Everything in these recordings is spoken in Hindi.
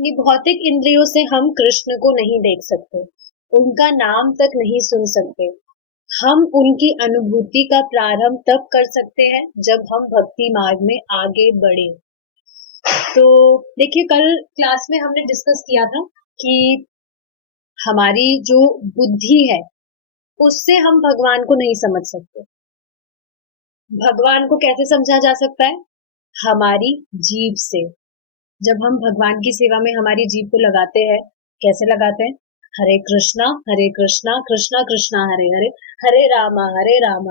अपनी भौतिक इंद्रियों से हम कृष्ण को नहीं देख सकते, उनका नाम तक नहीं सुन सकते। हम उनकी अनुभूति का प्रारंभ तब कर सकते हैं जब हम भक्ति मार्ग में आगे बढ़े। तो देखिए, कल क्लास में हमने डिस्कस किया था कि हमारी जो बुद्धि है उससे हम भगवान को नहीं समझ सकते। भगवान को कैसे समझा जा सकता है? हमारी जीभ से। जब हम भगवान की सेवा में हमारी जीभ को लगाते हैं, कैसे लगाते हैं? हरे कृष्णा कृष्णा कृष्णा हरे हरे, हरे रामा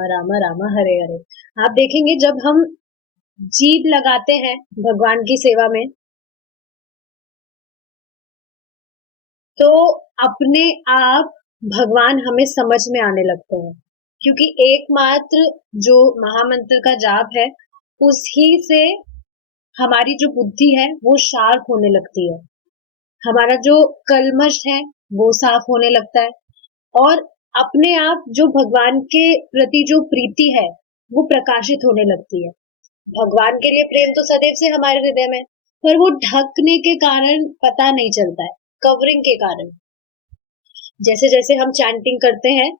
रामा रामा हरे हरे। आप देखेंगे जब हम जीभ लगाते हैं भगवान की सेवा में, तो अपने आप भगवान हमें समझ में आने लगते हैं, क्योंकि एकमात्र जो महामंत्र का जाप है उसी से हमारी जो बुद्धि है वो शार्प होने लगती है, हमारा जो कल्मश है वो साफ होने लगता है, और अपने आप जो भगवान के प्रति जो प्रीति है वो प्रकाशित होने लगती है। भगवान के लिए प्रेम तो सदैव से हमारे हृदय में, पर वो ढकने के कारण पता नहीं चलता है, कवरिंग के कारण। जैसे जैसे हम चैंटिंग करते हैं,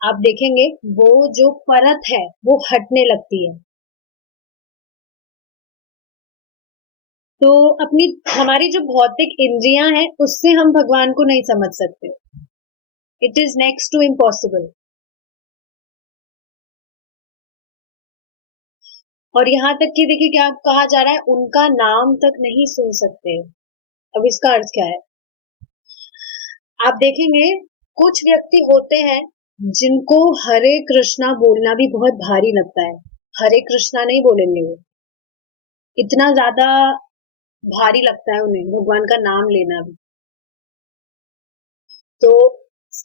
आप देखेंगे वो जो परत है वो हटने लगती है। तो हमारी जो भौतिक इंद्रियां हैं उससे हम भगवान को नहीं समझ सकते। It is next to impossible. और यहाँ तक कि देखिए क्या कहा जा रहा है, उनका नाम तक नहीं सुन सकते। अब इसका अर्थ क्या है? आप देखेंगे कुछ व्यक्ति होते हैं जिनको हरे कृष्णा बोलना भी बहुत भारी लगता है। हरे कृष्णा नहीं बोलेंगे वो, इतना ज्यादा भारी लगता है उन्हें भगवान का नाम लेना भी। तो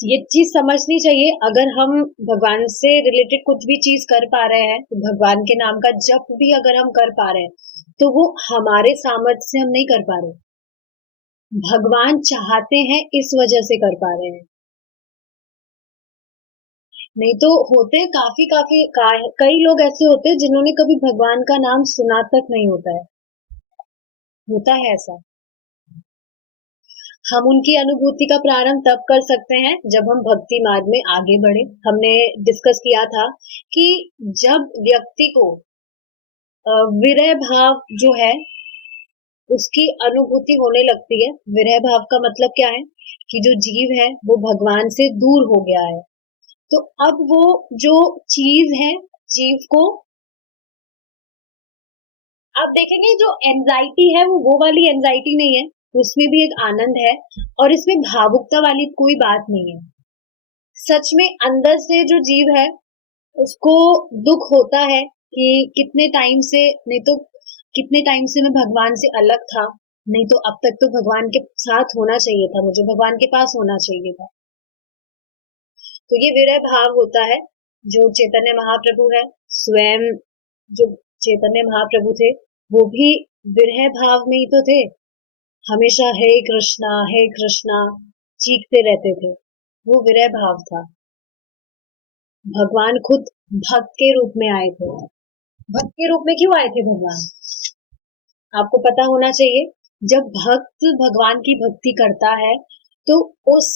ये चीज समझनी चाहिए, अगर हम भगवान से रिलेटेड कुछ भी चीज कर पा रहे हैं, तो भगवान के नाम का जप भी अगर हम कर पा रहे हैं, तो वो हमारे सामर्थ्य से हम नहीं कर पा रहे, भगवान चाहते हैं इस वजह से कर पा रहे हैं। नहीं तो होते कई लोग ऐसे होते हैं जिन्होंने कभी भगवान का नाम सुना तक नहीं होता है ऐसा। हम उनकी अनुभूति का प्रारंभ तब कर सकते हैं जब हम भक्ति मार्ग में आगे बढ़े। हमने डिस्कस किया था कि जब व्यक्ति को विरह भाव जो है उसकी अनुभूति होने लगती है। विरह भाव का मतलब क्या है? कि जो जीव है वो भगवान से दूर हो गया है, तो अब वो जो चीज है, जीव को आप देखेंगे जो एंजाइटी है वो वाली एंजाइटी नहीं है, उसमें भी एक आनंद है, और इसमें भावुकता वाली कोई बात नहीं है। सच में अंदर से जो जीव है उसको दुख होता है कि कितने टाइम से, नहीं तो कितने टाइम से मैं भगवान से अलग था, नहीं तो अब तक तो भगवान के साथ होना चाहिए था, मुझे भगवान के पास होना चाहिए था। तो ये विरह भाव होता है। जो चैतन्य महाप्रभु है, स्वयं जो चैतन्य महाप्रभु थे, वो भी विरह भाव में ही तो थे। हमेशा हे कृष्णा चीखते रहते थे, वो विरह भाव था। भगवान खुद भक्त के रूप में आए थे। भक्त के रूप में क्यों आए थे भगवान? आपको पता होना चाहिए, जब भक्त भगवान की भक्ति करता है तो उस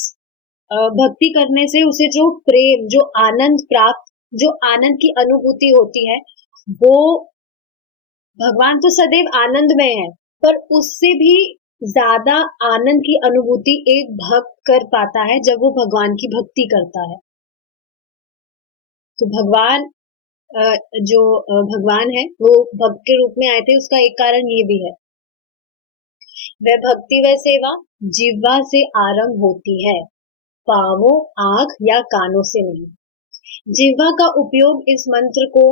भक्ति करने से उसे जो प्रेम, जो आनंद प्राप्त, जो आनंद की अनुभूति होती है, वो, भगवान तो सदैव आनंदमय है, पर उससे भी ज्यादा आनंद की अनुभूति एक भक्त कर पाता है जब वो भगवान की भक्ति करता है। तो भगवान है वो भक्त के रूप में आए थे, उसका एक कारण ये भी है। वह भक्ति व सेवा जिह्वा से आरंभ होती है, पांवों, आंख या कानों से नहीं। जिह्वा का उपयोग इस मंत्र को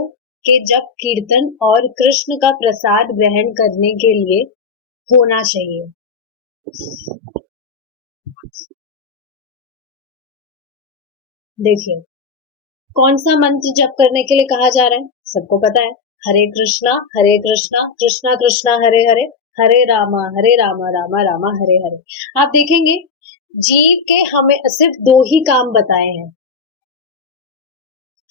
के जप, कीर्तन और कृष्ण का प्रसाद ग्रहण करने के लिए होना चाहिए। देखिए, कौन सा मंत्र जप करने के लिए कहा जा रहा है? सबको पता है, हरे कृष्णा कृष्णा कृष्णा हरे हरे, हरे रामा रामा रामा हरे हरे। आप देखेंगे जीव के हमें सिर्फ दो ही काम बताए हैं।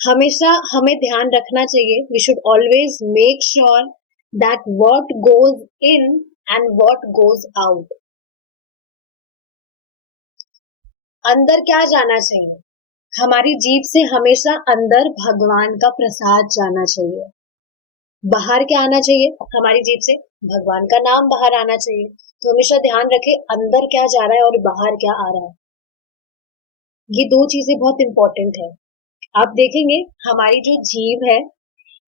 हमेशा हमें ध्यान रखना चाहिए, we should always make sure that what goes in and what goes out, अंदर क्या जाना चाहिए? हमारी जीभ से हमेशा अंदर भगवान का प्रसाद जाना चाहिए। बाहर क्या आना चाहिए? हमारी जीभ से भगवान का नाम बाहर आना चाहिए। तो हमेशा ध्यान रखें अंदर क्या जा रहा है और बाहर क्या आ रहा है। ये दो चीजें बहुत इंपॉर्टेंट है। आप देखेंगे हमारी जो जीभ है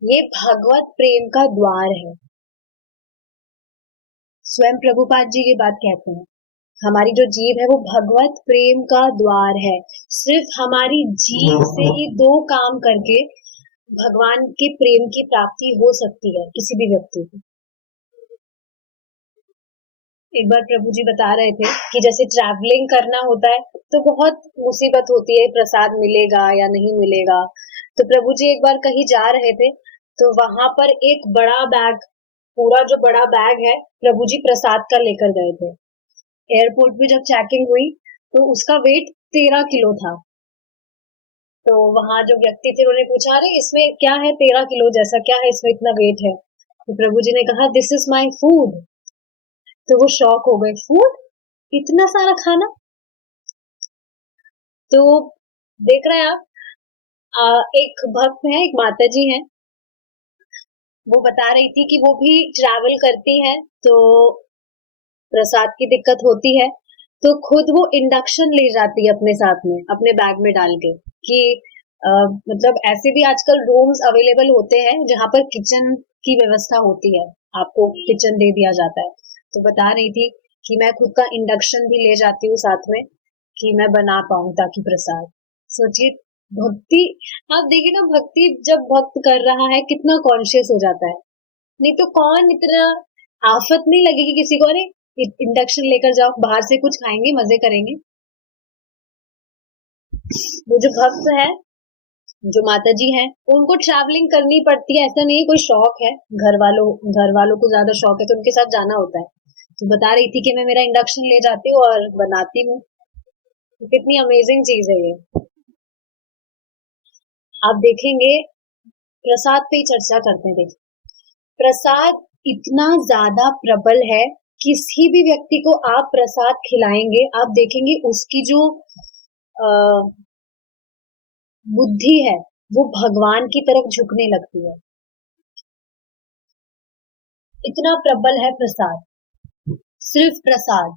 ये भगवत प्रेम का द्वार है। स्वयं प्रभुपाद जी ये बात कहते हैं। हमारी जो जीभ है वो भगवत प्रेम का द्वार है। सिर्फ हमारी जीभ से ही दो काम करके भगवान के प्रेम की प्राप्ति हो सकती है किसी भी व्यक्ति को। एक बार प्रभु जी बता रहे थे कि जैसे ट्रैवलिंग करना होता है तो बहुत मुसीबत होती है, प्रसाद मिलेगा या नहीं मिलेगा। तो प्रभु जी एक बार कहीं जा रहे थे तो वहां पर एक बड़ा बैग, पूरा जो बड़ा बैग है प्रभु जी प्रसाद का लेकर गए थे। एयरपोर्ट पे जब चेकिंग हुई तो उसका वेट 13 किलो था। तो वहां जो व्यक्ति थे उन्होंने पूछा अरे इसमें क्या है 13 किलो जैसा, क्या है इसमें इतना वेट है? तो प्रभु जी ने कहा दिस इज माई फूड। तो वो शॉक हो गए, फूड, इतना सारा खाना? तो देख रहे हैं आप, एक भक्त है, एक माता जी हैं, वो बता रही थी कि वो भी ट्रैवल करती है तो प्रसाद की दिक्कत होती है तो खुद वो इंडक्शन ले जाती है अपने साथ में, अपने बैग में डाल के कि मतलब ऐसे भी आजकल रूम्स अवेलेबल होते हैं जहां पर किचन की व्यवस्था होती है, आपको किचन दे दिया जाता है। तो बता रही थी कि मैं खुद का इंडक्शन भी ले जाती हूँ साथ में कि मैं बना पाऊं ताकि प्रसाद। सोचिए भक्ति, आप देखिए ना भक्ति जब भक्त कर रहा है कितना कॉन्शियस हो जाता है। नहीं तो कौन इतना आफत नहीं लगेगी किसी को, अरे इंडक्शन लेकर जाओ, बाहर से कुछ खाएंगे, मजे करेंगे। वो जो भक्त है, जो माता जी हैं, उनको ट्रैवलिंग करनी पड़ती है, ऐसा नहीं है कोई शौक है, घर वालों को ज्यादा शौक है तो उनके साथ जाना होता है। तो बता रही थी कि मैं मेरा इंडक्शन ले जाती हूँ और बनाती हूँ। तो कितनी अमेजिंग चीज है ये। आप देखेंगे प्रसाद पे ही चर्चा करते हैं। देखिए प्रसाद इतना ज्यादा प्रबल है, किसी भी व्यक्ति को आप प्रसाद खिलाएंगे आप देखेंगे उसकी जो बुद्धि है वो भगवान की तरफ झुकने लगती है। इतना प्रबल है प्रसाद, सिर्फ प्रसाद।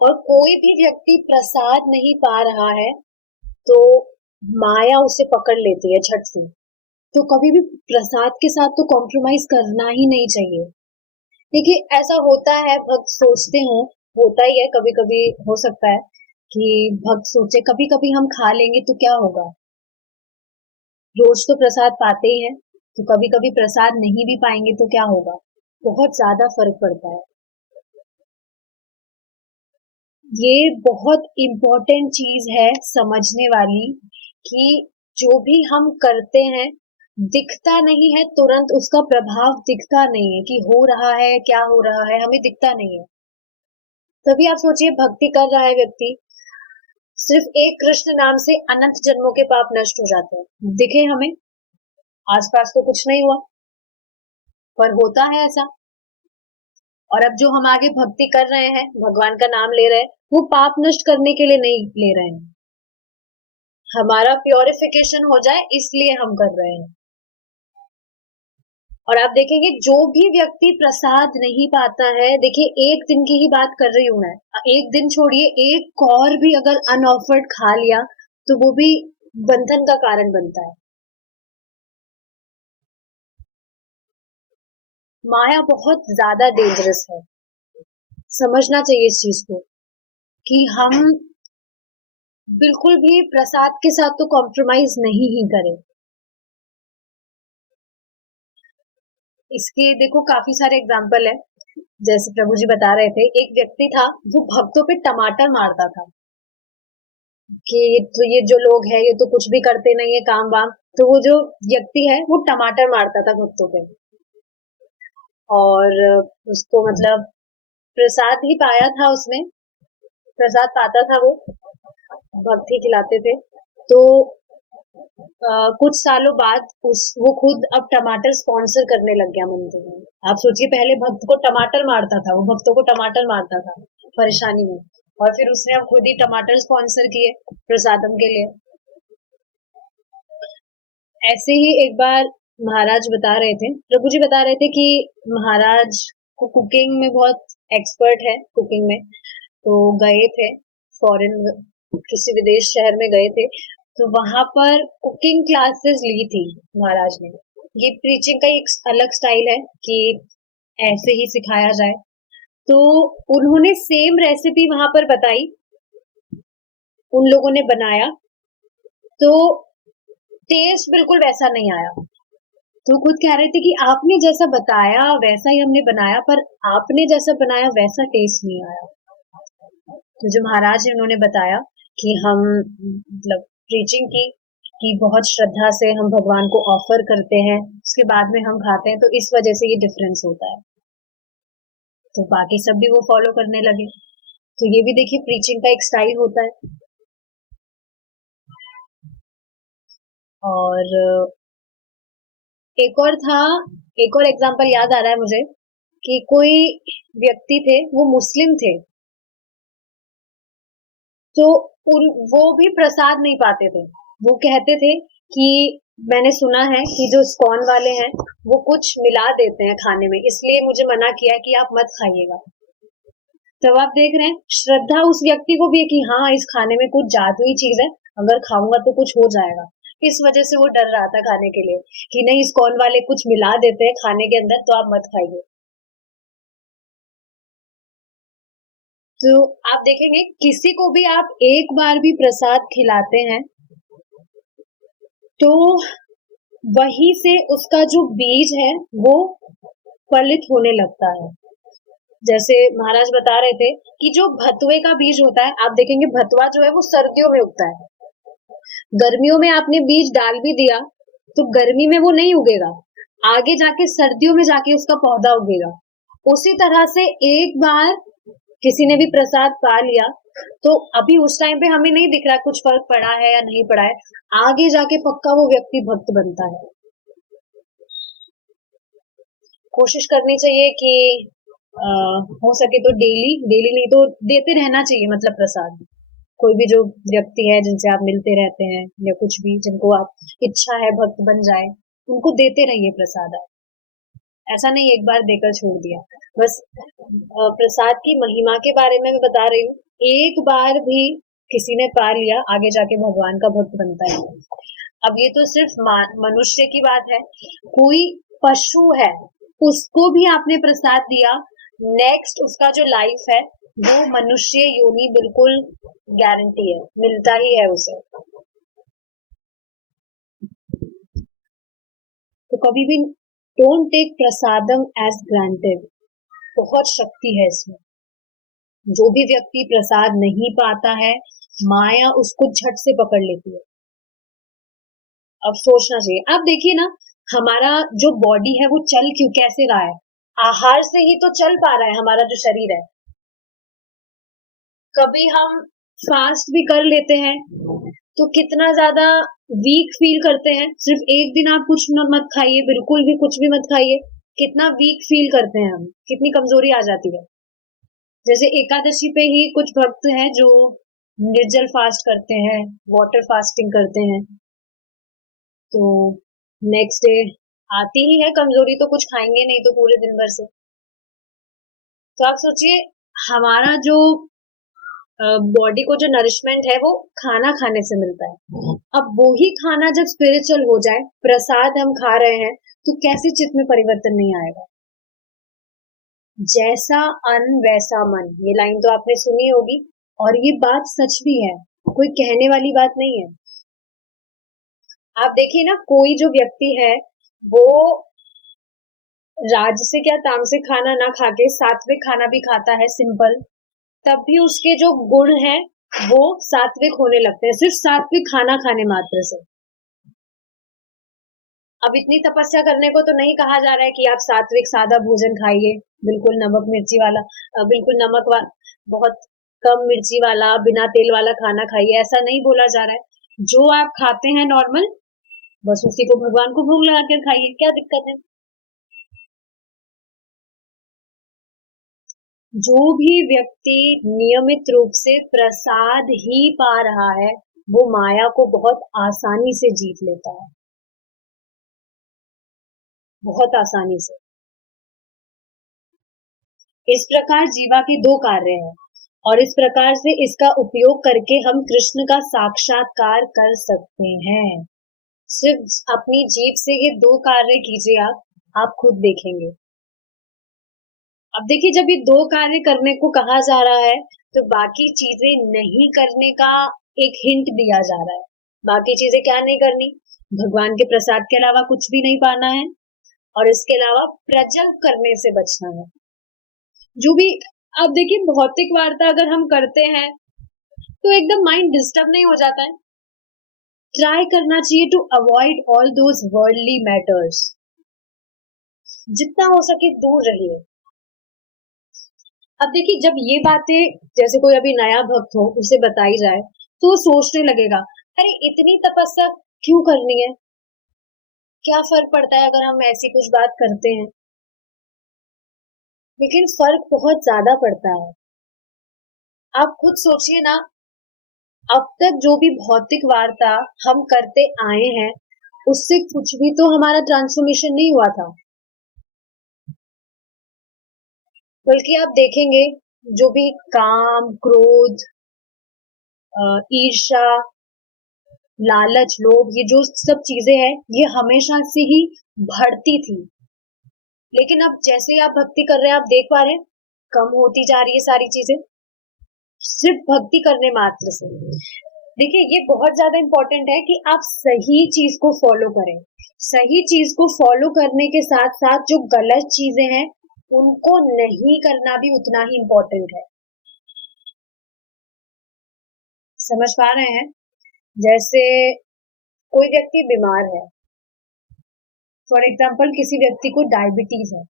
और कोई भी व्यक्ति प्रसाद नहीं पा रहा है तो माया उसे पकड़ लेती है झट से। तो कभी भी प्रसाद के साथ तो कॉम्प्रोमाइज करना ही नहीं चाहिए। देखिए ऐसा होता है, भक्त सोचते हो, होता ही है, कभी कभी हो सकता है कि भक्त सोचे कभी कभी हम खा लेंगे तो क्या होगा, रोज तो प्रसाद पाते ही हैं, तो कभी कभी प्रसाद नहीं भी पाएंगे तो क्या होगा। बहुत ज्यादा फर्क पड़ता है। ये बहुत इम्पोर्टेंट चीज है समझने वाली कि जो भी हम करते हैं दिखता नहीं है, तुरंत उसका प्रभाव दिखता नहीं है कि हो रहा है, क्या हो रहा है हमें दिखता नहीं है। तभी आप सोचिए भक्ति कर रहा है व्यक्ति, सिर्फ एक कृष्ण नाम से अनंत जन्मों के पाप नष्ट हो जाते हैं, दिखे हमें, आसपास तो कुछ नहीं हुआ पर होता है ऐसा। और अब जो हम आगे भक्ति कर रहे हैं, भगवान का नाम ले रहे हैं, वो पाप नष्ट करने के लिए नहीं ले रहे हैं, हमारा प्योरिफिकेशन हो जाए इसलिए हम कर रहे हैं। और आप देखेंगे जो भी व्यक्ति प्रसाद नहीं पाता है, देखिए एक दिन की ही बात कर रही हूं मैं, एक दिन छोड़िए, एक और भी अगर अनऑफर्ड खा लिया तो वो भी बंधन का कारण बनता है। माया बहुत ज्यादा डेंजरस है, समझना चाहिए इस चीज को कि हम बिल्कुल भी प्रसाद के साथ तो कॉम्प्रोमाइज नहीं ही करें। इसके देखो काफी सारे एग्जाम्पल है, जैसे प्रभु जी बता रहे थे एक व्यक्ति था वो भक्तों पे टमाटर मारता था कि तो ये जो लोग हैं ये तो कुछ भी करते नहीं है काम वाम। तो वो जो व्यक्ति है वो टमाटर मारता था भक्तों पे और उसको मतलब प्रसाद ही पाया था उसने, प्रसाद पाता था वो, भक्त ही खिलाते थे। तो कुछ सालों बाद उस वो खुद अब टमाटर स्पॉन्सर करने लग गया मंदिर में। आप सोचिए पहले भक्त को टमाटर मारता था, वो भक्तों को टमाटर मारता था परेशानी में, और फिर उसने अब खुद ही टमाटर स्पॉन्सर किए प्रसादम के लिए। ऐसे ही एक बार महाराज बता रहे थे, प्रभु जी बता रहे थे कि महाराज को कुकिंग में बहुत एक्सपर्ट है, कुकिंग में। तो गए थे फॉरेन, किसी विदेश शहर में गए थे, तो वहां पर कुकिंग क्लासेस ली थी महाराज ने। ये प्रीचिंग का एक अलग स्टाइल है कि ऐसे ही सिखाया जाए। तो उन्होंने सेम रेसिपी वहां पर बताई, उन लोगों ने बनाया, तो टेस्ट बिल्कुल वैसा नहीं आया। तो खुद कह रहे थे कि आपने जैसा बताया वैसा ही हमने बनाया, पर आपने जैसा बनाया वैसा टेस्ट नहीं आया। तो जो महाराज ने उन्होंने बताया कि हम मतलब प्रीचिंग की कि बहुत श्रद्धा से हम भगवान को ऑफर करते हैं, उसके बाद में हम खाते हैं, तो इस वजह से ये डिफरेंस होता है। तो बाकी सब भी वो फॉलो करने लगे। तो ये भी देखिए प्रीचिंग का एक स्टाइल होता है। और एक और था, एक और एग्जांपल याद आ रहा है मुझे कि कोई व्यक्ति थे, वो मुस्लिम थे, तो वो भी प्रसाद नहीं पाते थे। वो कहते थे कि मैंने सुना है कि जो इस्कॉन वाले हैं वो कुछ मिला देते हैं खाने में, इसलिए मुझे मना किया है कि आप मत खाइएगा। तब आप देख रहे हैं श्रद्धा उस व्यक्ति को भी है कि हाँ इस खाने में कुछ जादुई चीज है, अगर खाऊंगा तो कुछ हो जाएगा। इस वजह से वो डर रहा था खाने के लिए कि नहीं इस्कॉन वाले कुछ मिला देते हैं खाने के अंदर, तो आप मत खाइए। तो आप देखेंगे किसी को भी आप एक बार भी प्रसाद खिलाते हैं तो वहीं से उसका जो बीज है वो फलित होने लगता है। जैसे महाराज बता रहे थे कि जो भतुए का बीज होता है, आप देखेंगे भतुआ जो है वो सर्दियों में उगता है। गर्मियों में आपने बीज डाल भी दिया तो गर्मी में वो नहीं उगेगा, आगे जाके सर्दियों में जाके उसका पौधा उगेगा। उसी तरह से एक बार किसी ने भी प्रसाद पा लिया तो अभी उस टाइम पे हमें नहीं दिख रहा कुछ फर्क पड़ा है या नहीं पड़ा है, आगे जाके पक्का वो व्यक्ति भक्त बनता है। कोशिश करनी चाहिए कि हो सके तो डेली, डेली नहीं तो देते रहना चाहिए, मतलब प्रसाद कोई भी जो व्यक्ति है जिनसे आप मिलते रहते हैं या कुछ भी जिनको आप इच्छा है भक्त बन जाए, उनको देते रहिए प्रसाद। आप ऐसा नहीं एक बार देकर छोड़ दिया। बस प्रसाद की महिमा के बारे में मैं बता रही हूँ, एक बार भी किसी ने पा लिया आगे जाके भगवान का भक्त बनता है। अब ये तो सिर्फ मनुष्य की बात है, कोई पशु है उसको भी आपने प्रसाद दिया, नेक्स्ट उसका जो लाइफ है वो मनुष्य योनि बिल्कुल गारंटी है, मिलता ही है उसे। तो कभी भी don't take prasadam as granted, बहुत शक्ति है इसमें। जो भी व्यक्ति प्रसाद नहीं पाता है माया उसको झट से पकड़ लेती है। अब सोचना चाहिए, आप देखिए ना हमारा जो बॉडी है वो चल क्यों कैसे रहा है, आहार से ही तो चल पा रहा है हमारा जो शरीर है। कभी हम फास्ट भी कर लेते हैं तो कितना ज्यादा वीक फील करते हैं, सिर्फ एक दिन आप कुछ मत खाइए, बिल्कुल भी कुछ भी मत खाइए, कितना वीक फील करते हैं हम, कितनी कमजोरी आ जाती है। जैसे एकादशी पे ही कुछ भक्त हैं जो निर्जल फास्ट करते हैं, वाटर फास्टिंग करते हैं, तो नेक्स्ट डे आती ही है कमजोरी, तो कुछ खाएंगे नहीं तो पूरे दिन भर से। तो आप सोचिए हमारा जो बॉडी को जो नरिशमेंट है वो खाना खाने से मिलता है। अब वो ही खाना जब स्पिरिचुअल हो जाए, प्रसाद हम खा रहे हैं, तो कैसे चित्त में परिवर्तन नहीं आएगा। जैसा अन्न वैसा मन, ये लाइन तो आपने सुनी होगी, और ये बात सच भी है, कोई कहने वाली बात नहीं है। आप देखिए ना कोई जो व्यक्ति है वो राजसिक या तामसिक खाना ना खा के सात्विक खाना भी खाता है सिंपल, तब भी उसके जो गुण हैं वो सात्विक होने लगते हैं, सिर्फ सात्विक खाना खाने मात्र से। अब इतनी तपस्या करने को तो नहीं कहा जा रहा है कि आप सात्विक सादा भोजन खाइए, बिल्कुल नमक मिर्ची वाला, बिल्कुल बहुत कम मिर्ची वाला बिना तेल वाला खाना खाइए, ऐसा नहीं बोला जा रहा है। जो आप खाते हैं नॉर्मल, बस उसी को भगवान को भोग लगा कर खाइए, क्या दिक्कत है। जो भी व्यक्ति नियमित रूप से प्रसाद ही पा रहा है, वो माया को बहुत आसानी से जीत लेता है, बहुत आसानी से। इस प्रकार जीवा के दो कार्य हैं और इस प्रकार से इसका उपयोग करके हम कृष्ण का साक्षात्कार कर सकते हैं। सिर्फ अपनी जीभ से ये दो कार्य कीजिए आप खुद देखेंगे। अब देखिए, जब ये दो कार्य करने को कहा जा रहा है तो बाकी चीजें नहीं करने का एक हिंट दिया जा रहा है। बाकी चीजें क्या नहीं करनी? भगवान के प्रसाद के अलावा कुछ भी नहीं पाना है और इसके अलावा प्रजल्प करने से बचना है। जो भी, अब देखिए, भौतिक वार्ता अगर हम करते हैं तो एकदम माइंड डिस्टर्ब नहीं हो जाता है? ट्राई करना चाहिए to avoid all those worldly matters. जितना हो सके दूर रहिए। अब देखिए, जब ये बातें जैसे कोई अभी नया भक्त हो उसे बताई जाए तो वो सोचने लगेगा, अरे इतनी तपस्या क्यों करनी है? क्या फर्क पड़ता है अगर हम ऐसी कुछ बात करते हैं? लेकिन फर्क बहुत ज्यादा पड़ता है। आप खुद सोचिए ना, अब तक जो भी भौतिक वार्ता हम करते आए हैं उससे कुछ भी तो हमारा ट्रांसफॉर्मेशन नहीं हुआ था। बल्कि आप देखेंगे, जो भी काम, क्रोध, ईर्ष्या, लालच, लोभ, ये जो सब चीजें हैं ये हमेशा से ही बढ़ती थी। लेकिन अब जैसे ही आप भक्ति कर रहे हैं आप देख पा रहे हैं कम होती जा रही है सारी चीजें, सिर्फ भक्ति करने मात्र से। देखिए, ये बहुत ज्यादा इंपॉर्टेंट है कि आप सही चीज को फॉलो करें। सही चीज को फॉलो करने के साथ साथ जो गलत चीजें हैं उनको नहीं करना भी उतना ही इंपॉर्टेंट है। समझ पा रहे हैं? जैसे कोई व्यक्ति बीमार है, फॉर एग्जाम्पल किसी व्यक्ति को डायबिटीज है।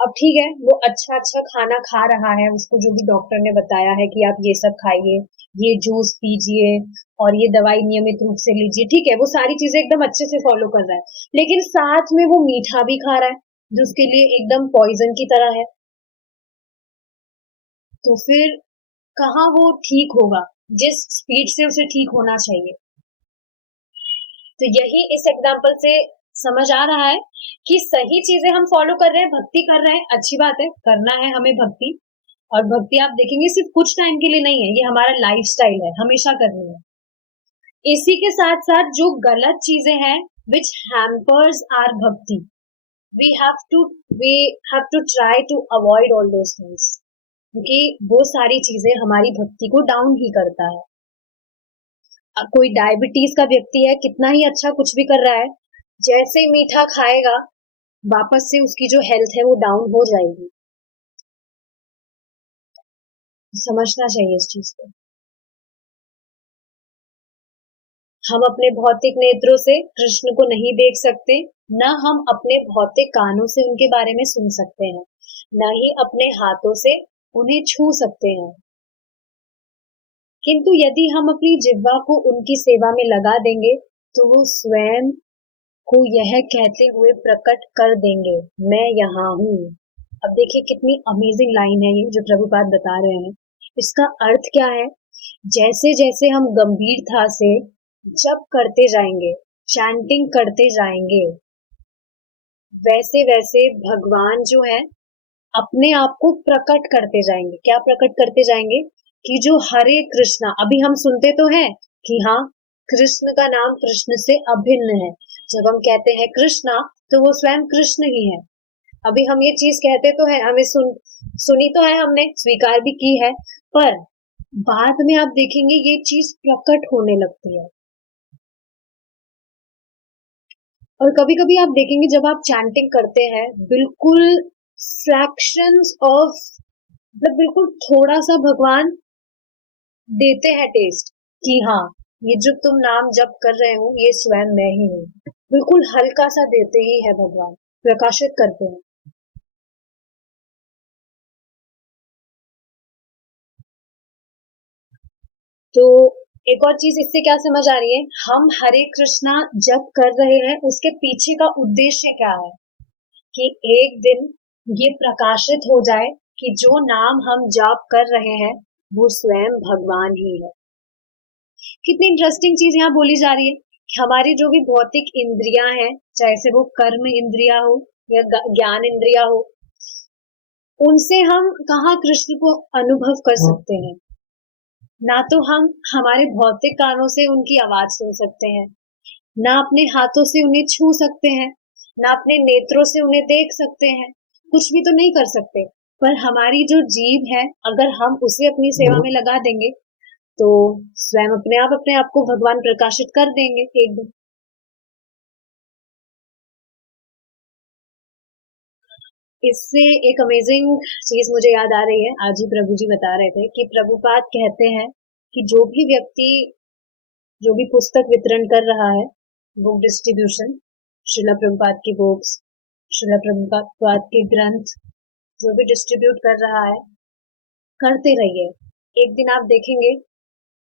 अब ठीक है, वो अच्छा अच्छा खाना खा रहा है, उसको जो भी डॉक्टर ने बताया है कि आप ये सब खाइए, ये जूस पीजिए और ये दवाई नियमित रूप से लीजिए, ठीक है, वो सारी चीजें एकदम अच्छे से फॉलो कर रहा है। लेकिन साथ में वो मीठा भी खा रहा है जो उसके लिए एकदम पॉइजन की तरह है। तो फिर कहाँ वो ठीक होगा जिस स्पीड से उसे ठीक होना चाहिए? तो यही इस एग्जाम्पल से समझ आ रहा है कि सही चीजें हम फॉलो कर रहे हैं, भक्ति कर रहे हैं, अच्छी बात है, करना है हमें भक्ति। और भक्ति आप देखेंगे सिर्फ कुछ टाइम के लिए नहीं है, ये हमारा लाइफस्टाइल है, हमेशा करनी है। इसी के साथ साथ जो गलत चीजें हैं which hampers our bhakti, we have to we have to try to avoid all those things, क्योंकि वो सारी चीजें हमारी भक्ति को डाउन ही करता है। कोई डायबिटीज का व्यक्ति है, कितना ही अच्छा कुछ भी कर रहा है, जैसे ही मीठा खाएगा वापस से उसकी जो हेल्थ है वो डाउन हो जाएगी। समझना चाहिए इस चीज को। हम अपने भौतिक नेत्रों से कृष्ण को नहीं देख सकते, न हम अपने भौतिक कानों से उनके बारे में सुन सकते हैं, न ही अपने हाथों से उन्हें छू सकते हैं। किंतु यदि हम अपनी जिह्वा को उनकी सेवा में लगा देंगे तो वो स्वयं को यह कहते हुए प्रकट कर देंगे, मैं यहाँ हूँ। अब देखिए कितनी अमेजिंग लाइन है ये जो प्रभुपाद बता रहे हैं। इसका अर्थ क्या है? जैसे जैसे हम गंभीरता से जप करते जाएंगे, चैंटिंग करते जाएंगे, वैसे वैसे भगवान जो है अपने आप को प्रकट करते जाएंगे। क्या प्रकट करते जाएंगे? कि जो हरे कृष्णा, अभी हम सुनते तो हैं कि हाँ, कृष्ण का नाम कृष्ण से अभिन्न है। जब हम कहते हैं कृष्णा तो वो स्वयं कृष्ण ही है। अभी हम ये चीज कहते तो है, हमें सुनी तो है, हमने स्वीकार भी की है, पर बाद में आप देखेंगे ये चीज प्रकट होने लगती है। और कभी कभी आप देखेंगे जब आप चैंटिंग करते हैं, बिल्कुल फ्रैक्शंस ऑफ, मतलब बिल्कुल थोड़ा सा भगवान देते हैं टेस्ट कि हाँ, ये जो तुम नाम जप कर रहे हो ये स्वयं मैं ही हूँ। बिल्कुल हल्का सा देते ही है भगवान, प्रकाशित करते हैं। तो एक और चीज इससे क्या समझ आ रही है, हम हरे कृष्णा जप कर रहे हैं उसके पीछे का उद्देश्य क्या है? कि एक दिन ये प्रकाशित हो जाए कि जो नाम हम जाप कर रहे हैं वो स्वयं भगवान ही है। कितनी इंटरेस्टिंग चीज यहाँ बोली जा रही है कि हमारी जो भी भौतिक इंद्रियां हैं, चाहे से वो कर्म इंद्रिया हो या ज्ञान इंद्रिया हो, उनसे हम कहाँ कृष्ण को अनुभव कर सकते हैं। ना तो हम हमारे भौतिक कानों से उनकी आवाज सुन सकते हैं, ना अपने हाथों से उन्हें छू सकते हैं, ना अपने नेत्रों से उन्हें देख सकते हैं, कुछ भी तो नहीं कर सकते। पर हमारी जो जीभ है, अगर हम उसे अपनी सेवा में लगा देंगे तो स्वयं अपने आप को भगवान प्रकाशित कर देंगे एक दिन। इससे एक अमेजिंग चीज मुझे याद आ रही है, आज ही प्रभु जी बता रहे थे कि प्रभुपाद कहते हैं कि जो भी व्यक्ति जो भी पुस्तक वितरण कर रहा है, बुक डिस्ट्रीब्यूशन, श्रीला प्रभुपाद की बुक्स, श्रीला प्रभुपाद के ग्रंथ जो भी डिस्ट्रीब्यूट कर रहा है, करते रहिए। एक दिन आप देखेंगे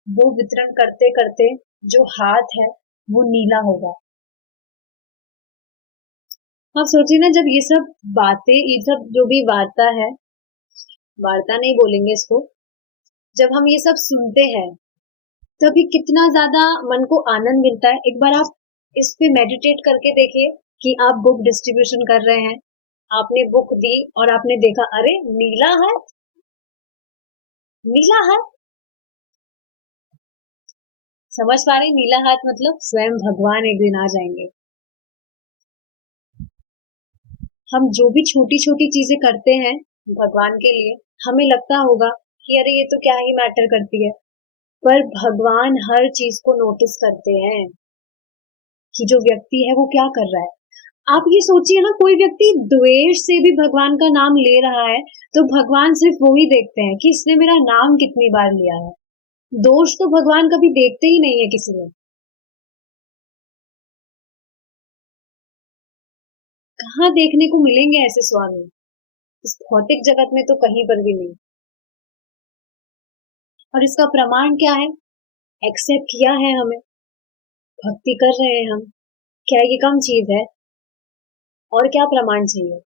वो वितरण करते करते जो हाथ है वो नीला होगा। आप सोचिए ना, जब ये सब बातें, ये सब जो भी वार्ता है, वार्ता नहीं बोलेंगे इसको, जब हम ये सब सुनते हैं तभी कितना ज्यादा मन को आनंद मिलता है। एक बार आप इस पे मेडिटेट करके देखिए कि आप बुक डिस्ट्रीब्यूशन कर रहे हैं, आपने बुक दी और आपने देखा अरे नीला हाथ, नीला हाथ। समझ पा रहे, नीला हाथ मतलब स्वयं भगवान एक दिन आ जाएंगे। हम जो भी छोटी छोटी चीजें करते हैं भगवान के लिए, हमें लगता होगा कि अरे ये तो क्या ही मैटर करती है, पर भगवान हर चीज को नोटिस करते हैं कि जो व्यक्ति है वो क्या कर रहा है। आप ये सोचिए ना, कोई व्यक्ति द्वेष से भी भगवान का नाम ले रहा है तो भगवान सिर्फ वो ही देखते हैं कि इसने मेरा नाम कितनी बार लिया है। दोष तो भगवान कभी देखते ही नहीं है किसी में। कहाँ देखने को मिलेंगे ऐसे स्वामी, इस भौतिक जगत में तो कहीं पर भी नहीं। और इसका प्रमाण क्या है? एक्सेप्ट किया है हमें, भक्ति कर रहे हैं हम, क्या ये कम चीज है? और क्या प्रमाण चाहिए?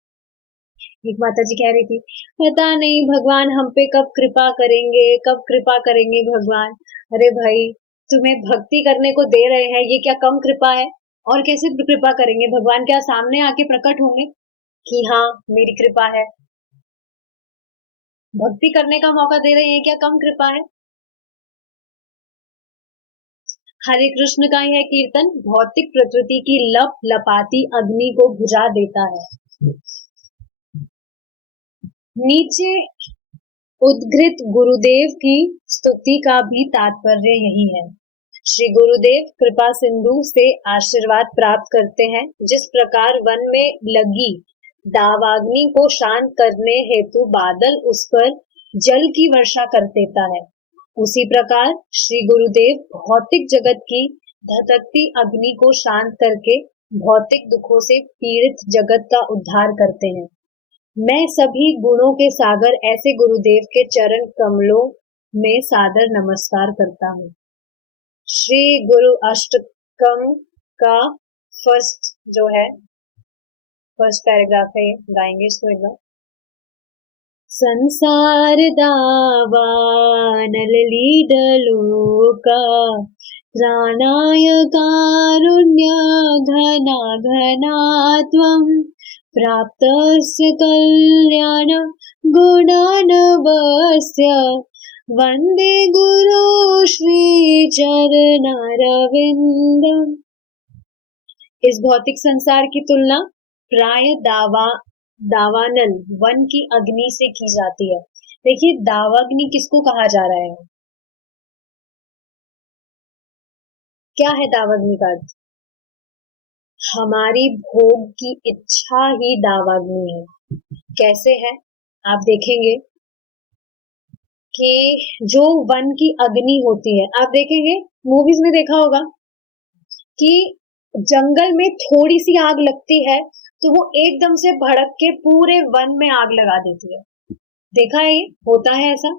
एक माता जी कह रही थी, पता नहीं भगवान हम पे कब कृपा करेंगे, कब कृपा करेंगे भगवान। अरे भाई, तुम्हें भक्ति करने को दे रहे हैं, ये क्या कम कृपा है? और कैसे कृपा करेंगे भगवान? क्या सामने आके प्रकट होंगे कि हाँ मेरी कृपा है? भक्ति करने का मौका दे रहे हैं, क्या कम कृपा है? हरे कृष्ण का यह कीर्तन भौतिक प्रकृति की लप लपाती अग्नि को बुझा देता है। नीचे उद्घृत गुरुदेव की स्तुति का भी तात्पर्य यही है। श्री गुरुदेव कृपा सिंधु से आशीर्वाद प्राप्त करते हैं। जिस प्रकार वन में लगी दावाग्नि को शांत करने हेतु बादल उस पर जल की वर्षा कर देता है, उसी प्रकार श्री गुरुदेव भौतिक जगत की धधकती अग्नि को शांत करके भौतिक दुखों से पीड़ित जगत का उद्धार करते हैं। मैं सभी गुणों के सागर ऐसे गुरुदेव के चरण कमलों में सादर नमस्कार करता हूँ। श्री गुरु अष्टकम का फर्स्ट जो है, फर्स्ट पैराग्राफ है, गाएंगे इसको एक बार। संसार दावानल लीडलोका त्राणाय कारुण्य घना घना त्वं प्राप्तस्य कल्याण गुणानवस्य वंदे गुरु श्री चरणारविंदम। इस भौतिक संसार की तुलना प्राय दावानल वन की अग्नि से की जाती है। देखिए, दावाग्नि किसको कहा जा रहा है? क्या है दावाग्नि का अर्थ? हमारी भोग की इच्छा ही दावाग्नि है। कैसे है? आप देखेंगे कि जो वन की अग्नि होती है, आप देखेंगे मूवीज में देखा होगा कि जंगल में थोड़ी सी आग लगती है तो वो एकदम से भड़क के पूरे वन में आग लगा देती है। देखा है, ये होता है ऐसा।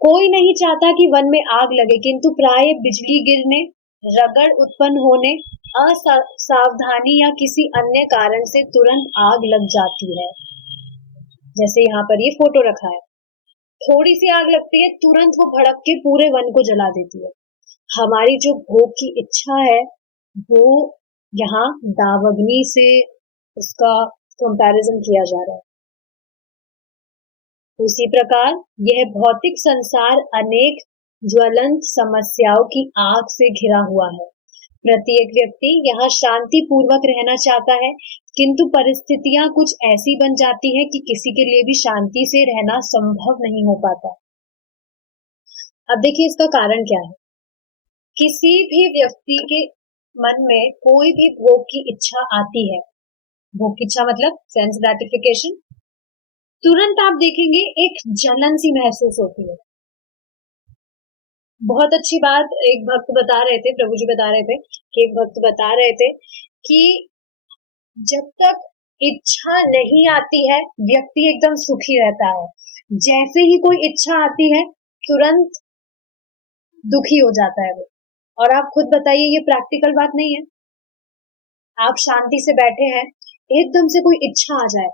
कोई नहीं चाहता कि वन में आग लगे, किंतु प्राय बिजली गिरने, रगड़ उत्पन्न होने, असावधानी या किसी अन्य कारण से तुरंत आग लग जाती है। जैसे यहाँ पर ये फोटो रखा है, थोड़ी सी आग लगती है, तुरंत वो भड़क के पूरे वन को जला देती है। हमारी जो भोग की इच्छा है वो यहाँ दावग्नि से उसका कंपैरिजन किया जा रहा है। उसी प्रकार यह भौतिक संसार अनेक ज्वलंत समस्याओं की आग से घिरा हुआ है। प्रत्येक व्यक्ति यहाँ शांति पूर्वक रहना चाहता है, किंतु परिस्थितियां कुछ ऐसी बन जाती है कि किसी के लिए भी शांति से रहना संभव नहीं हो पाता। अब देखिए इसका कारण क्या है। किसी भी व्यक्ति के मन में कोई भी भोग की इच्छा आती है, भोग की इच्छा मतलब सेंस ग्रेटिफिकेशन, तुरंत आप देखेंगे एक जलन सी महसूस होती है। बहुत अच्छी बात एक भक्त बता रहे थे, प्रभु जी बता रहे थे कि एक भक्त बता रहे थे कि जब तक इच्छा नहीं आती है व्यक्ति एकदम सुखी रहता है, जैसे ही कोई इच्छा आती है तुरंत दुखी हो जाता है वो। और आप खुद बताइए, ये प्रैक्टिकल बात नहीं है। आप शांति से बैठे हैं, एकदम से कोई इच्छा आ जाए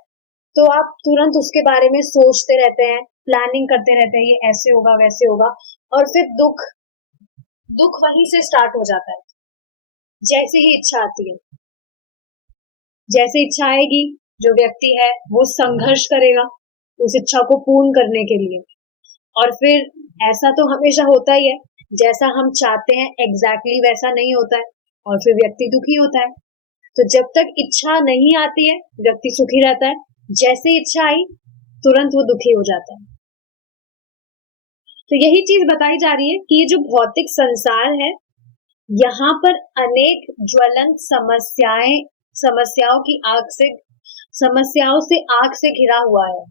तो आप तुरंत उसके बारे में सोचते रहते हैं, प्लानिंग करते रहते हैं, ये ऐसे होगा वैसे होगा, और फिर दुख वहीं से स्टार्ट हो जाता है। जैसे ही इच्छा आती है, जैसे इच्छा आएगी, जो व्यक्ति है वो संघर्ष करेगा उस इच्छा को पूर्ण करने के लिए। और फिर ऐसा तो हमेशा होता ही है, जैसा हम चाहते हैं एग्जैक्टली वैसा नहीं होता है और फिर व्यक्ति दुखी होता है। तो जब तक इच्छा नहीं आती है व्यक्ति सुखी रहता है, जैसे इच्छा आई तुरंत वो दुखी हो जाता है। तो यही चीज बताई जा रही है कि ये जो भौतिक संसार है यहाँ पर अनेक ज्वलंत समस्याओं से आग से घिरा हुआ है।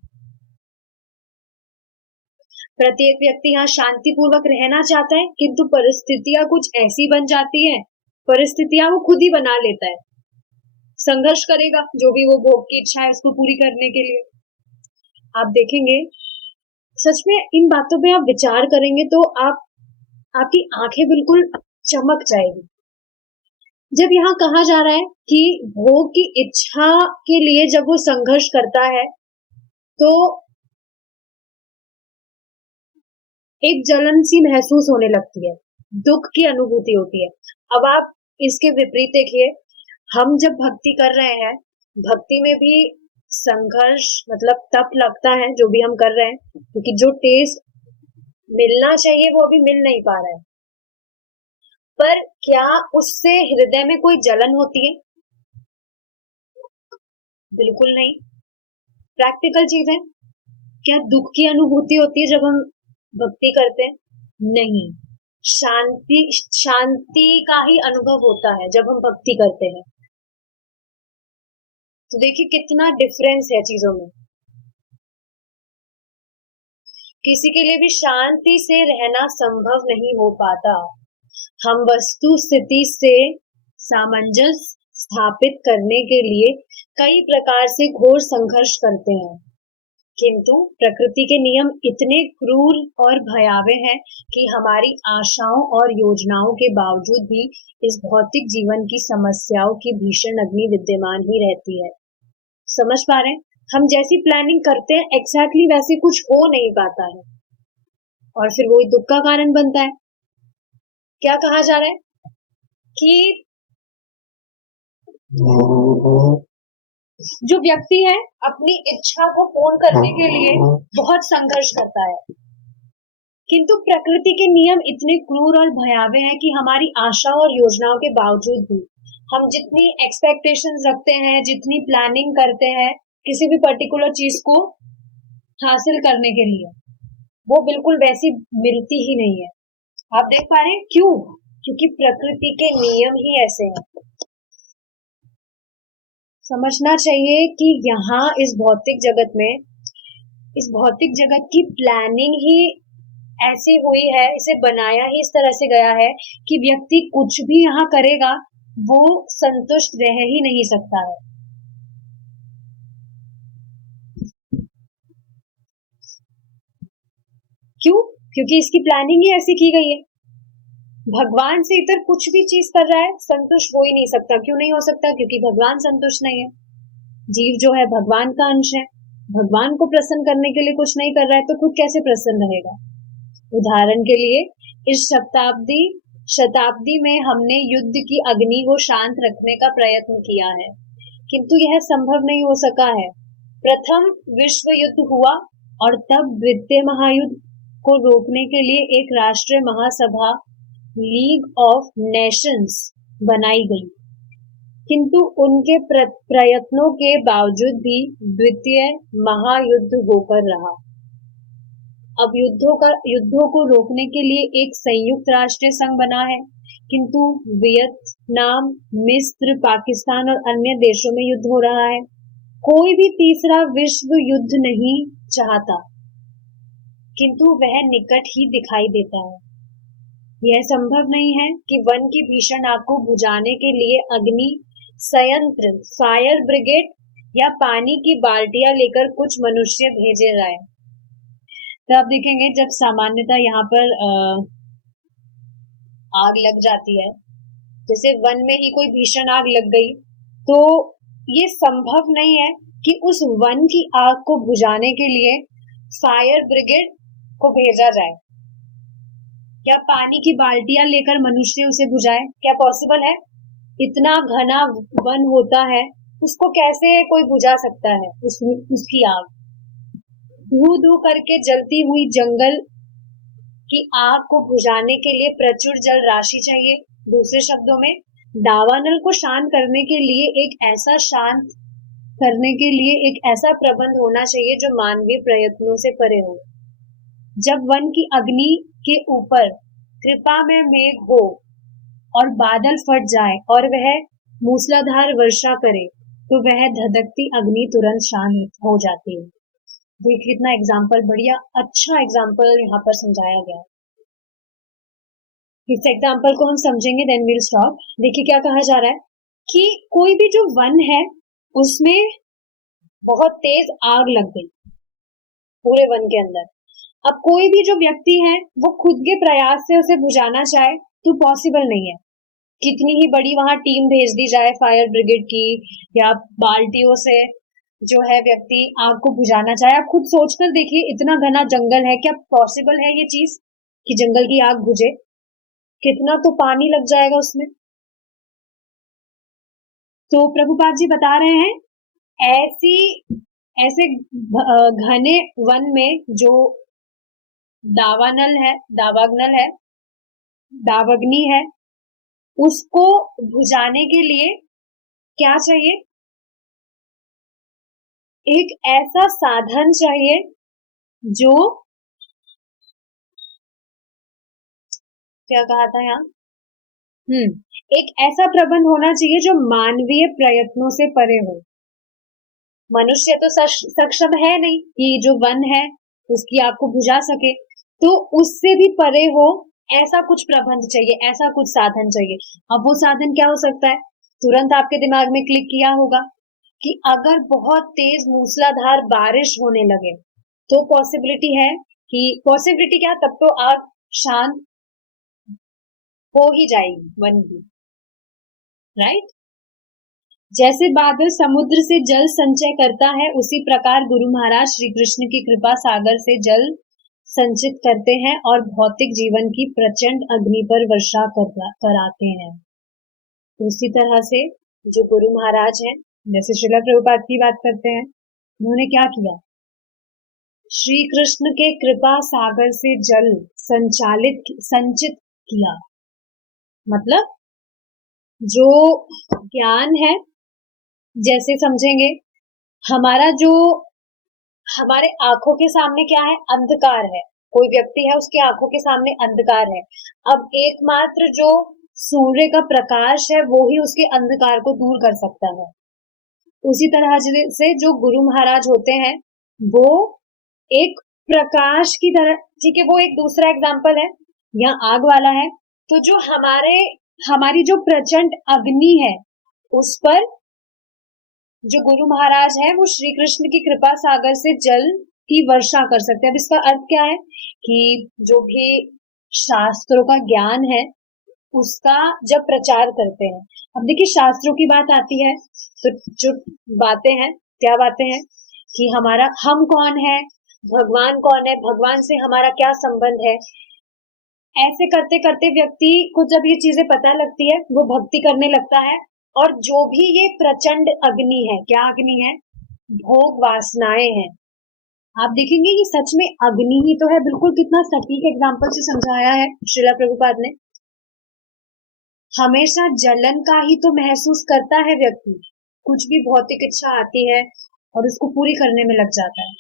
प्रत्येक व्यक्ति यहाँ शांतिपूर्वक रहना चाहता है, किंतु परिस्थितियां कुछ ऐसी बन जाती है, परिस्थितियां वो खुद ही बना लेता है। संघर्ष करेगा, जो भी वो भोग की इच्छा है उसको पूरी करने के लिए। आप देखेंगे सच में इन बातों पे आप विचार करेंगे तो आपकी आंखें बिल्कुल चमक जाएगी। जब यहाँ कहा जा रहा है कि भोग की इच्छा के लिए जब वो संघर्ष करता है तो एक जलन सी महसूस होने लगती है, दुख की अनुभूति होती है। अब आप इसके विपरीत देखिए, हम जब भक्ति कर रहे हैं, भक्ति में भी संघर्ष मतलब तप लगता है जो भी हम कर रहे हैं, क्योंकि जो टेस्ट मिलना चाहिए वो अभी मिल नहीं पा रहा है। पर क्या उससे हृदय में कोई जलन होती है? बिल्कुल नहीं। प्रैक्टिकल चीज है। क्या दुख की अनुभूति होती है जब हम भक्ति करते हैं? नहीं। शांति का ही अनुभव होता है जब हम भक्ति करते हैं। तो देखिए कितना डिफरेंस है चीजों में। किसी के लिए भी शांति से रहना संभव नहीं हो पाता। हम वस्तु स्थिति से सामंजस्य स्थापित करने के लिए कई प्रकार से घोर संघर्ष करते हैं, किंतु प्रकृति के नियम इतने क्रूर और भयावह हैं कि हमारी आशाओं और योजनाओं के बावजूद भी इस भौतिक जीवन की समस्याओं की भीषण अग्नि विद्यमान ही रहती है। समझ पा रहे हैं? हम जैसी प्लानिंग करते हैं एग्जैक्टली वैसे कुछ हो नहीं पाता है और फिर वही दुख का कारण बनता है। क्या कहा जा रहा है कि जो व्यक्ति है अपनी इच्छा को पूर्ण करने के लिए बहुत संघर्ष करता है, किंतु प्रकृति के नियम इतने क्रूर और भयावह हैं कि हमारी आशा और योजनाओं के बावजूद भी हम जितनी एक्सपेक्टेशंस रखते हैं, जितनी प्लानिंग करते हैं किसी भी पर्टिकुलर चीज को हासिल करने के लिए, वो बिल्कुल वैसी मिलती ही नहीं है। आप देख पा रहे हैं क्यों? क्योंकि प्रकृति के नियम ही ऐसे हैं। समझना चाहिए कि यहाँ इस भौतिक जगत में, इस भौतिक जगत की प्लानिंग ही ऐसी हुई है, इसे बनाया ही इस तरह से गया है कि व्यक्ति कुछ भी यहाँ करेगा वो संतुष्ट रह ही नहीं सकता है। क्यों? क्योंकि इसकी प्लानिंग ही ऐसी की गई है। भगवान से इधर कुछ भी चीज कर रहा है संतुष्ट हो ही नहीं सकता। क्यों नहीं हो सकता? क्योंकि भगवान संतुष्ट नहीं है। जीव जो है भगवान का अंश है, भगवान को प्रसन्न करने के लिए कुछ नहीं कर रहा है तो खुद कैसे प्रसन्न रहेगा। उदाहरण के लिए इस शताब्दी में हमने युद्ध की अग्नि को शांत रखने का प्रयत्न किया है, किंतु यह संभव नहीं हो सका है। प्रथम विश्व युद्ध हुआ और तब द्वितीय महायुद्ध को रोकने के लिए एक राष्ट्रीय महासभा लीग ऑफ नेशंस बनाई गई, किंतु उनके प्रयत्नों के बावजूद भी द्वितीय महायुद्ध होकर रहा। अब युद्धों को रोकने के लिए एक संयुक्त राष्ट्रीय संघ बना है, किंतु वियतनाम, मिस्र, पाकिस्तान और अन्य देशों में युद्ध हो रहा है। कोई भी तीसरा विश्व युद्ध नहीं चाहता, किंतु वह निकट ही दिखाई देता है। यह संभव नहीं है कि वन की भीषण आग को बुझाने के लिए अग्नि संयंत्र, फायर ब्रिगेड या पानी की बाल्टियां लेकर कुछ मनुष्य भेजे जाए। तो आप देखेंगे जब सामान्यतः यहाँ पर आग लग जाती है, जैसे वन में ही कोई भीषण आग लग गई, तो ये संभव नहीं है कि उस वन की आग को बुझाने के लिए फायर ब्रिगेड को भेजा जाए या पानी की बाल्टियां लेकर मनुष्य उसे बुझाए। क्या पॉसिबल है? इतना घना वन होता है, उसको कैसे कोई बुझा सकता है उसकी आग। धू धू करके जलती हुई जंगल की आग को बुझाने के लिए प्रचुर जल राशि चाहिए। दूसरे शब्दों में, दावानल को शांत करने के लिए एक ऐसा प्रबंध होना चाहिए जो मानवीय प्रयत्नों से परे हो। जब वन की अग्नि के ऊपर कृपा में मेघ हो और बादल फट जाए और वह मूसलाधार वर्षा करे, तो वह धधकती अग्नि तुरंत शांत हो जाती है। देखिए कितना एग्जाम्पल, बढ़िया अच्छा एग्जाम्पल यहाँ पर समझाया गया। इस एग्जाम्पल को हम समझेंगे, देन विल स्टॉप। देखिए क्या कहा जा रहा है कि कोई भी जो वन है उसमें बहुत तेज आग लग गई पूरे वन के अंदर। अब कोई भी जो व्यक्ति है वो खुद के प्रयास से उसे बुझाना चाहे तो पॉसिबल नहीं है। कितनी ही बड़ी वहां टीम भेज दी जाए फायर ब्रिगेड की या बाल्टियों से जो है व्यक्ति आग को बुझाना चाहे, आप खुद सोचकर देखिए, इतना घना जंगल है, क्या पॉसिबल है ये चीज कि जंगल की आग बुझे? कितना तो पानी लग जाएगा उसमें। तो प्रभुपाद जी बता रहे हैं ऐसे घने वन में जो दावाग्नि है, उसको बुझाने के लिए क्या चाहिए? एक ऐसा साधन चाहिए जो, क्या कहा था यहाँ, एक ऐसा प्रबंध होना चाहिए जो मानवीय प्रयत्नों से परे हो। मनुष्य तो सक्षम है नहीं कि जो वन है उसकी आग को बुझा सके, तो उससे भी परे हो ऐसा कुछ प्रबंध चाहिए, ऐसा कुछ साधन चाहिए। अब वो साधन क्या हो सकता है? तुरंत आपके दिमाग में क्लिक किया होगा कि अगर बहुत तेज मूसलाधार बारिश होने लगे तो पॉसिबिलिटी क्या, तब तो आग शांत हो ही जाएगी वन की, राइट? जैसे बादल समुद्र से जल संचय करता है, उसी प्रकार गुरु महाराज श्री कृष्ण की कृपा सागर से जल संचित करते हैं और भौतिक जीवन की प्रचंड अग्नि पर वर्षा कराते हैं। उसी तरह से जो गुरु महाराज हैं, जैसे श्रील प्रभुपाद की बात करते हैं, उन्होंने क्या किया? श्री कृष्ण के कृपा सागर से जल संचित किया। मतलब जो ज्ञान है, जैसे समझेंगे, हमारे आंखों के सामने क्या है? अंधकार है। कोई व्यक्ति है, उसकी आंखों के सामने अंधकार है। अब एकमात्र जो सूर्य का प्रकाश है वो ही उसके अंधकार को दूर कर सकता है। उसी तरह से जो गुरु महाराज होते हैं वो एक प्रकाश की तरह, ठीक है, वो एक दूसरा एग्जाम्पल है, यहाँ आग वाला है। तो जो हमारी जो प्रचंड अग्नि है उस पर जो गुरु महाराज है वो श्री कृष्ण की कृपा सागर से जल की वर्षा कर सकते हैं। अब इसका अर्थ क्या है कि जो भी शास्त्रों का ज्ञान है उसका जब प्रचार करते हैं, अब देखिए शास्त्रों की बात आती है तो जो बातें हैं, क्या बातें हैं कि हमारा हम कौन है, भगवान कौन है, भगवान से हमारा क्या संबंध है। ऐसे करते करते व्यक्ति को जब ये चीजें पता लगती है, वो भक्ति करने लगता है। और जो भी ये प्रचंड अग्नि है, क्या अग्नि है, भोग वासनाएं हैं, आप देखेंगे ये सच में अग्नि ही तो है। बिल्कुल कितना सटीक एग्जाम्पल से समझाया है श्रीला प्रभुपाद ने। हमेशा जलन का ही तो महसूस करता है व्यक्ति, कुछ भी भौतिक इच्छा आती है और उसको पूरी करने में लग जाता है।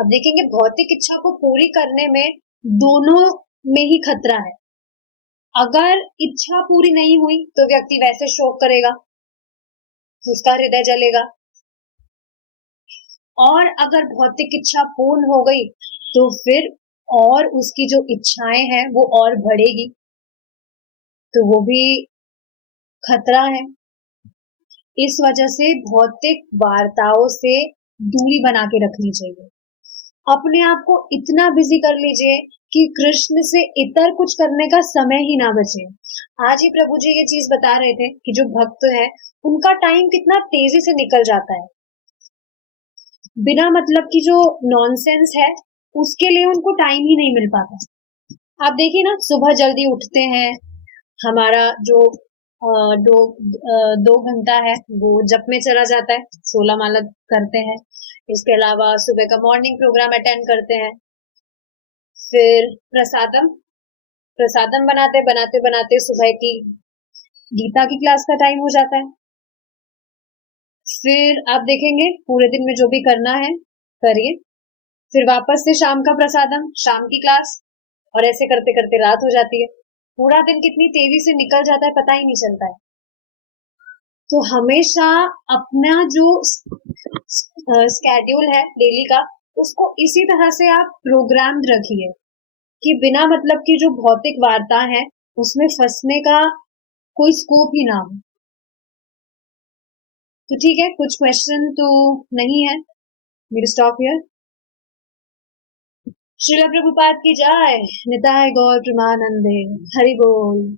अब देखेंगे भौतिक इच्छा को पूरी करने में दोनों में ही खतरा है। अगर इच्छा पूरी नहीं हुई तो व्यक्ति वैसे शोक करेगा, उसका हृदय जलेगा। और अगर भौतिक इच्छा पूर्ण हो गई तो फिर और उसकी जो इच्छाएं हैं वो और बढ़ेगी, तो वो भी खतरा है। इस वजह से भौतिक वार्ताओं से दूरी बना के रखनी चाहिए। अपने आप को इतना बिजी कर लीजिए कि कृष्ण से इतर कुछ करने का समय ही ना बचे। आज ही प्रभु जी ये चीज बता रहे थे कि जो भक्त है उनका टाइम कितना तेजी से निकल जाता है। बिना मतलब की जो नॉनसेंस है उसके लिए उनको टाइम ही नहीं मिल पाता। आप देखिए ना, सुबह जल्दी उठते हैं, हमारा जो दो घंटा है वो जप में चला जाता है, 16 माला करते हैं। इसके अलावा सुबह का मॉर्निंग प्रोग्राम अटेंड करते हैं। फिर प्रसादम प्रसादम बनाते बनाते बनाते सुबह की गीता की क्लास का टाइम हो जाता है। फिर आप देखेंगे पूरे दिन में जो भी करना है करिए, फिर वापस से शाम का प्रसादम, शाम की क्लास, और ऐसे करते करते रात हो जाती है। पूरा दिन कितनी तेजी से निकल जाता है पता ही नहीं चलता है। तो हमेशा अपना जो स्केड्यूल है डेली का, उसको इसी तरह से आप प्रोग्राम रखिए कि बिना मतलब की जो भौतिक वार्ता है उसमें फंसने का कोई स्कोप ही ना हो। तो ठीक है, कुछ क्वेश्चन तो नहीं है, मेरे स्टॉप हियर। श्रील प्रभुपाद की जय। निताय गौर प्रेमानंदे। हरि बोल।